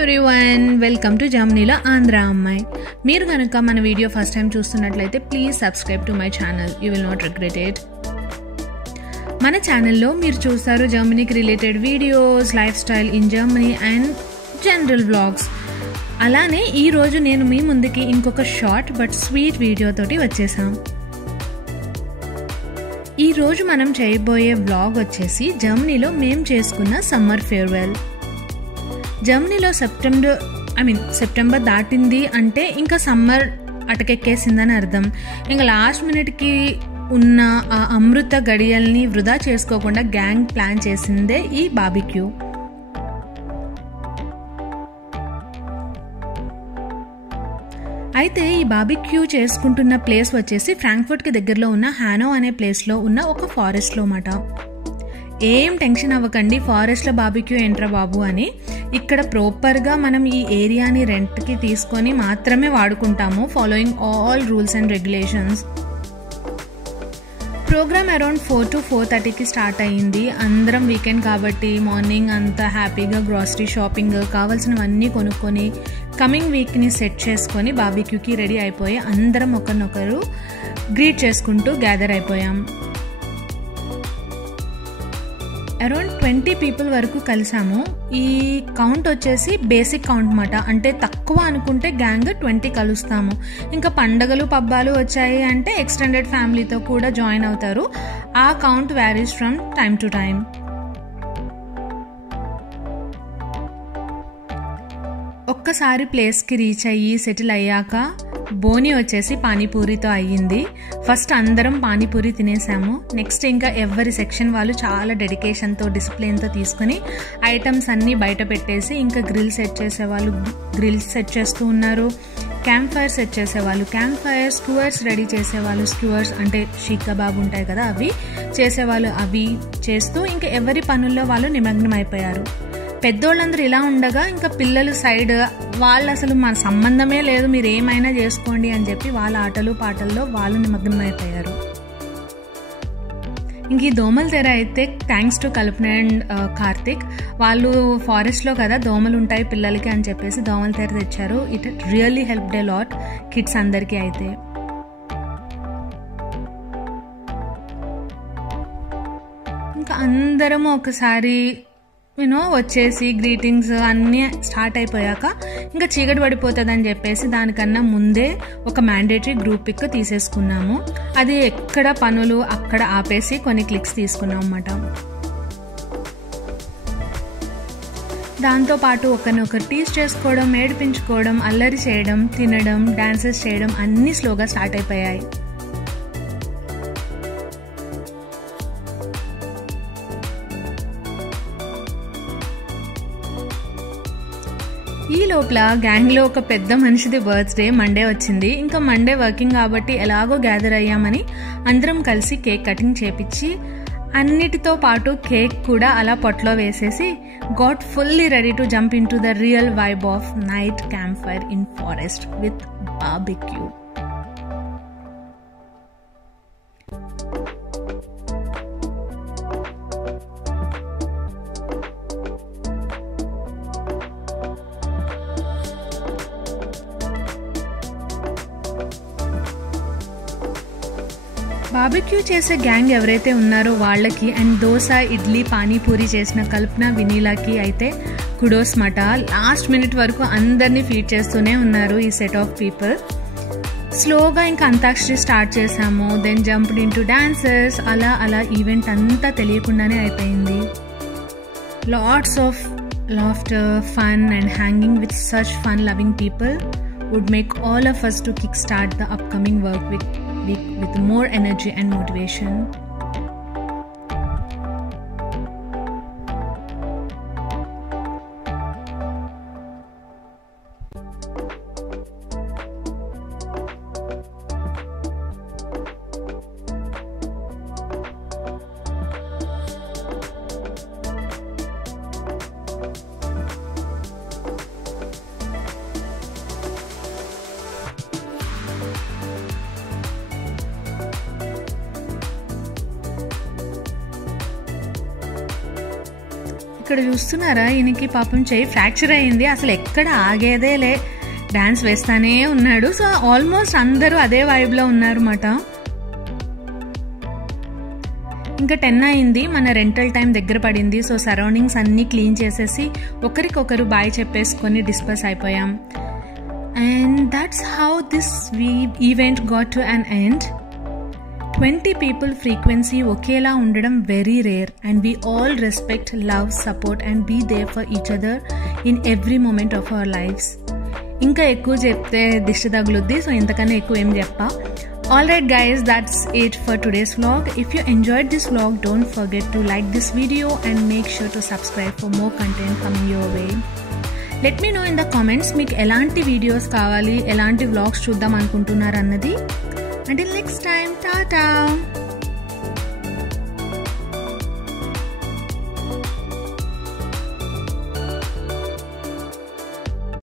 Everyone, welcome to జర్మనీలో ఆంధ్ర అమ్మాయి. మీరు కనుక మన వీడియో ఫస్ట్ టైం చూస్తున్నట్లయితే please subscribe to my channel, you will not regret it. మన ఛానల్లో మీరు చూస్తారు జర్మనీకి related videos, lifestyle in Germany and general vlogs. అలానే ఈరోజు నేను మీ ముందుకి ఇంకొక షార్ట్ బట్ స్వీట్ వీడియోతోటి వచ్చేసాం. ఈరోజు మనం చేయబోయే వ్లాగ్ వచ్చేసి జర్మనీలో మేము చేసుకున్న సమ్మర్ ఫేర్వెల్. జర్మనీలో సెప్టెంబర్ దాటింది అంటే ఇంకా సమ్మర్ అటకెక్కేసిందని అర్థం. ఇంకా లాస్ట్ మినిట్కి ఉన్న ఆ అమృత గడియల్ని వృధా చేసుకోకుండా గ్యాంగ్ ప్లాన్ చేసిందే ఈ బార్బిక్యూ. అయితే ఈ బార్బిక్యూ చేసుకుంటున్న ప్లేస్ వచ్చేసి ఫ్రాంక్ఫర్ట్కి దగ్గరలో ఉన్న హ్యానో అనే ప్లేస్లో ఉన్న ఒక ఫారెస్ట్లో మాట. ఏం టెన్షన్ అవ్వకండి, ఫారెస్ట్లో బార్బిక్యూ ఏంట్రా బాబు అని. ఇక్కడ ప్రాపర్గా మనం ఈ ఏరియాని రెంట్కి తీసుకొని మాత్రమే వాడుకుంటాము, following all rules and regulations. Programme around 4 to 4:30కి స్టార్ట్ అయ్యింది. అందరం వీకెండ్ కాబట్టి మార్నింగ్ అంతా హ్యాపీగా గ్రాసరీ షాపింగ్ కావాల్సినవన్నీ కొనుక్కొని కమింగ్ వీక్ని సెట్ చేసుకొని బార్బిక్యూకి రెడీ అయిపోయి అందరం ఒకరినొకరు గ్రీట్ చేసుకుంటూ గ్యాదర్ అయిపోయాం. అరౌండ్ 20 పీపుల్ వరకు కలిసాము. ఈ కౌంట్ వచ్చేసి బేసిక్ కౌంట్ మాట, అంటే తక్కువ అనుకుంటే గ్యాంగ్ 20 కలుస్తాము. ఇంకా పండగలు పబ్బాలు వచ్చాయి అంటే ఎక్స్టెండెడ్ ఫ్యామిలీతో కూడా జాయిన్ అవుతారు. ఆ count varies from time to time. ఒక్కసారి ప్లేస్కి రీచ్ అయ్యి సెటిల్ అయ్యాక బోని వచ్చేసి పానీపూరితో అయ్యింది. ఫస్ట్ అందరం పానీపూరి తినేసాము. నెక్స్ట్ ఇంకా ఎవరి సెక్షన్ వాళ్ళు చాలా డెడికేషన్తో డిసిప్లిన్తో తీసుకొని ఐటమ్స్ అన్నీ బయట పెట్టేసి ఇంకా గ్రిల్ సెట్ చేసేవాళ్ళు గ్రిల్స్ సెట్ చేస్తూ ఉన్నారు, క్యాంప్ ఫైర్ సెట్ చేసేవాళ్ళు క్యాంప్ ఫైర్, స్క్యూవర్స్ రెడీ చేసేవాళ్ళు స్క్యూవర్స్ అంటే షీక్ కబాబ్ ఉంటాయి కదా అవి చేసేవాళ్ళు అవి చేస్తూ ఇంకా ఎవరి పనుల్లో వాళ్ళు నిమగ్నం అయిపోయారు. పెద్దోళ్ళందరూ ఇలా ఉండగా ఇంకా పిల్లలు సైడ్ వాళ్ళు అసలు మన సంబంధమే లేదు, మీరు ఏమైనా చేసుకోండి అని చెప్పి వాళ్ళ ఆటలు పాటల్లో వాళ్ళు నిమగ్నం అయిపోయారు. ఇంక ఈ దోమల తెర అయితే thanks to Kalpana and Karthik. వాళ్ళు ఫారెస్ట్లో కదా దోమలు ఉంటాయి పిల్లలకి అని చెప్పేసి దోమల తెర తెచ్చారు. It really helped a lot kids అందరికీ. అయితే ఇంకా అందరం ఒకసారి వచ్చేసి గ్రీటింగ్స్ అన్నీ స్టార్ట్ అయిపోయాక ఇంకా చీకటి పడిపోతుంది అని చెప్పేసి దానికన్నా ముందే ఒక మ్యాండేటరీ గ్రూప్ పిక్ తీసేసుకున్నాము. అది ఎక్కడ పనులు అక్కడ ఆపేసి కొన్ని క్లిక్స్ తీసుకున్నాం అన్నమాట. దాంతోపాటు ఒకరినొకరు టీస్ చేసుకోవడం, ఏడిపించుకోవడం, అల్లరి చేయడం, తినడం, డాన్సెస్ చేయడం అన్నీ స్లోగా స్టార్ట్ అయిపోయాయి. ఈ లోపల గ్యాంగ్లో ఒక పెద్ద మనిషిది బర్త్డే మండే వచ్చింది. ఇంకా మండే వర్కింగ్ కాబట్టి ఎలాగో గ్యాదర్ అయ్యామని అందరం కలిసి కేక్ కటింగ్ చేపించి అన్నిటితో పాటు కేక్ కూడా అలా పొట్లో వేసేసి got fully ready to jump in to the real vibe of night camp fire in forest with barbecue. Barbecue చేసే గ్యాంగ్ ఎవరైతే ఉన్నారో వాళ్ళకి అండ్ దోశ, ఇడ్లీ, పానీపూరి చేసిన కల్పన, వినీలాకి అయితే కుడోస్ మాట. లాస్ట్ మినిట్ వరకు అందరినీ ఫీడ్ చేస్తూనే ఉన్నారు ఈ సెట్ ఆఫ్ పీపుల్. స్లోగా ఇంకా అంతాక్షరి స్టార్ట్ చేసాము. Then jumped in to dances. అలా ఈవెంట్ అంతా తెలియకుండానే అయిపోయింది. Lots of laughter, fun and hanging with such fun loving people would make all of us to kickstart the upcoming work with more energy and motivation. ఇక్కడ చూస్తున్నారా, ఈయనకి పాపం చేయి fracture అయింది, అసలు ఎక్కడ ఆగేదేలే, డాన్స్ వేస్తానే ఉన్నాడు. సో ఆల్మోస్ట్ అందరూ అదే వైబ్లో ఉన్నారన్నమాట. ఇంకా 10 అయింది, మన రెంటల్ టైం దగ్గర పడింది. సో సరౌండింగ్స్ అన్నీ క్లీన్ చేసేసి ఒకరికొకరు బాయ్ చెప్పేసుకొని డిస్పర్స్ అయిపోయాం. And that's how this event got to an end. 20 people frequency ఒకేలా ఉండడం very rare, and we all respect, love, support and be there for each other in every moment of our lives. ఇంకా ఎక్కువ చెప్తే దిష్టి తగులుద్ది, so ఇంతకన్నా ఎక్కువ ఏం చెప్పా. Alright guys, that's it for today's vlog. If you enjoyed this vlog, don't forget to like this video and make sure to subscribe for more content coming your way. Let me know in the comments మీకు ఎలాంటి videos కావాలి, ఎలాంటి vlogs చూద్దాం అనుకుంటున్నారు అన్నది. Until next time, ta-ta!